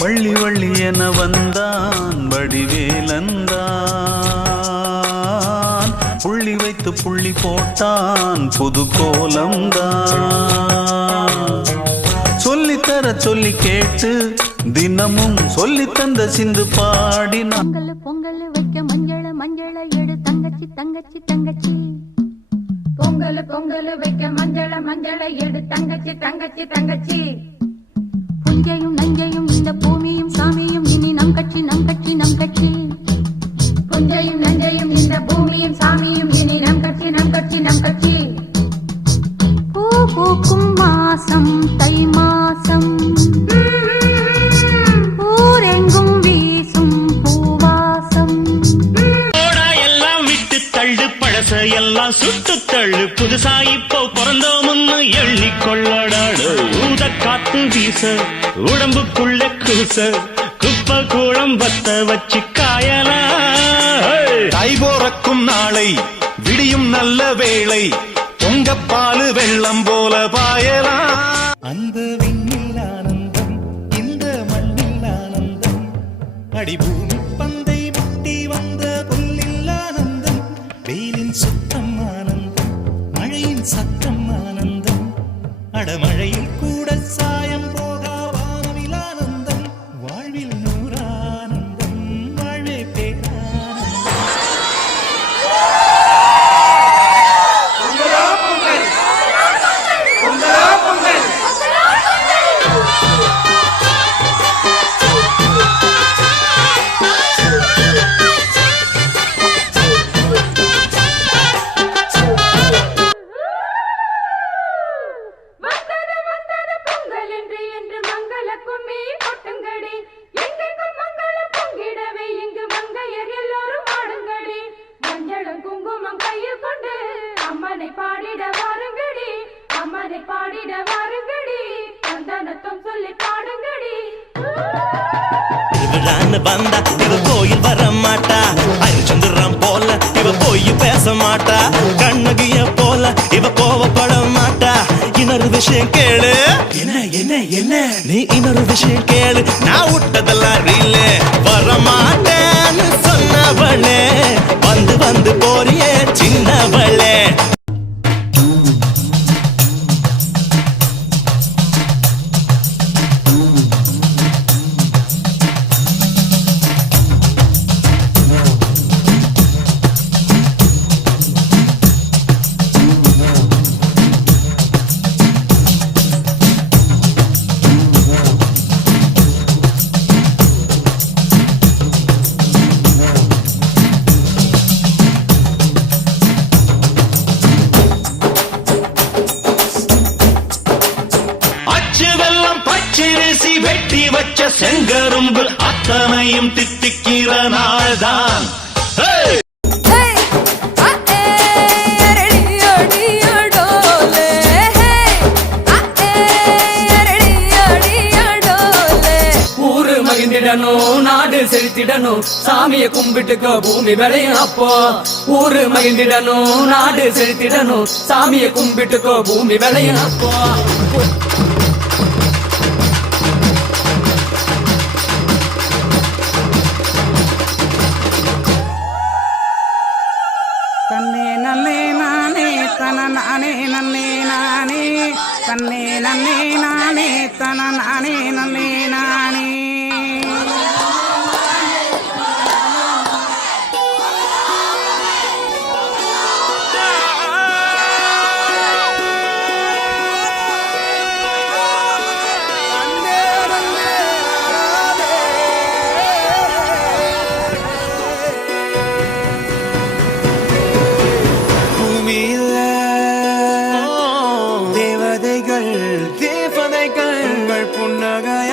வள்ளி வள்ளி என வந்தான் வடிவேலந்தான், புள்ளி வைத்து புள்ளி போட்டான் புது கோலம்தான். சொல்லித்தர சொல்லி கேட்டு தினமும் சொல்லி தந்த சிந்து பாடினான். பொங்கல் பொங்கல் வைக்க மஞ்சள மஞ்சள எடு தங்கச்சி தங்கச்சி தங்கச்சி. பொங்கல் பொங்கல் வைக்க மஞ்சள மஞ்சள எடு தங்கச்சி தங்கச்சி தங்கச்சி. புஞ்சையும் நஞ்சையும் இந்த பூமியும் சாமியும் இனி நம் கட்சி நம் கட்சி நம் கட்சி. புஞ்சையும் நஞ்சையும் இந்த பூமியும் சாமியும் இனி நம் கட்சி நம் கட்சி நம் கட்சி. பூ பூக்கும் மாசம் தை மாசம், ஊரெங்கும் வீசும் பூவாசம். எல்லாம் விட்டு தள்ளு பழச எல்லாம் சுட்டு தள்ளு, புதுசா இப்போ பிறந்தோம்னு எண்ணிக்கொள்ளடாடு. ஊத காத்து வீச உடம்புக்குள்ள கூச, குப்பை கூடம் பத்த வச்சு காயலாம். கை போறக்கும் நாளை விடியும் நல்ல வேளை, பொங்கப்பாலு வெள்ளம் போல பாயலாம். அந்த விண்ணில் ஆனந்தம் இந்த மண்ணில் ஆனந்தம், அடிபூமி பந்தை முட்டி வந்த புல்லில் ஆனந்தம். வெயிலின் சுத்தம் ஆனந்தம், மழையின் சத்தம் ஆனந்தம், அடமழையில் கூட சாயம் போகா வானவில் ஆனந்தம். வாழ்வில் நூறானந்தம், வாழ்வே பேரானந்தம். பாடிட வாருங்கடி அம்மனை பாடிட வாருங்கடி, சந்தனத்தும் சொல்லி பாடுங்கடி. இவளான்னு வந்தா இவ கோயில் வர மாட்டா, அரிச்சந்திரம் போல இவ போய் பேச மாட்டா, கண்ணகிய போல இவ கோவப்பட மாட்டா. இன்னொரு விஷயம் கேளு. என்ன என்ன என்ன நீ இன்னொரு விஷயம் கேளு. நான் விட்டதெல்லாம் ரீலு, வர மாட்டேன்னு சொன்னவளே வந்து வந்து போறியே சின்னவளே. பச்சரிசி வெட்டி வச்ச செங்கரும்பு அத்தனையும் தித்திக்கிற நாள்தான். ஊரு மகிழ்ந்திடணும் நாடு செலுத்திடணும், சாமிய கும்பிட்டுக்க பூமி விளையும் அப்போ. ஊரு மகிழ்ந்திடணும் நாடு செலுத்திடணும், சாமிய கும்பிட்டுக்க பூமி விளையும் அப்போ. தன்னே நன்னே நானே தன நானே நன்னே நானே, தன்னே நன்னே நானே தன நானே நன்னே நானே.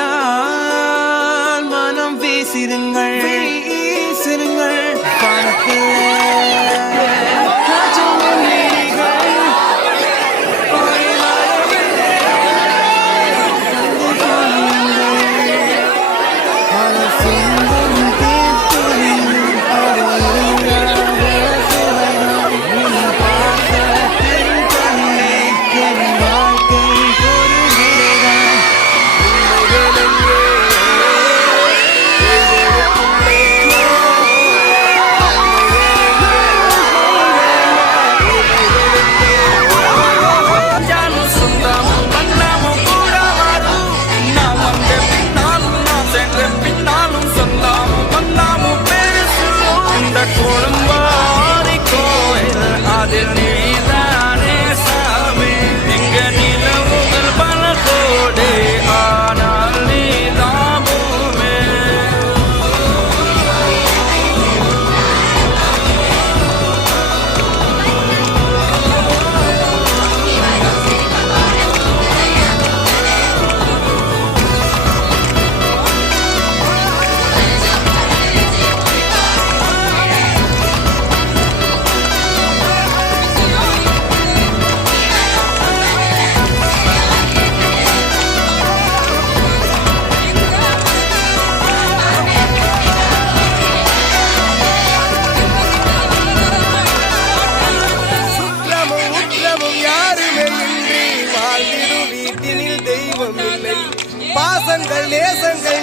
புன்னகையால் மனம் வீசிருங்கள் வீசிருங்கள் பாசங்கள் நேசங்கள்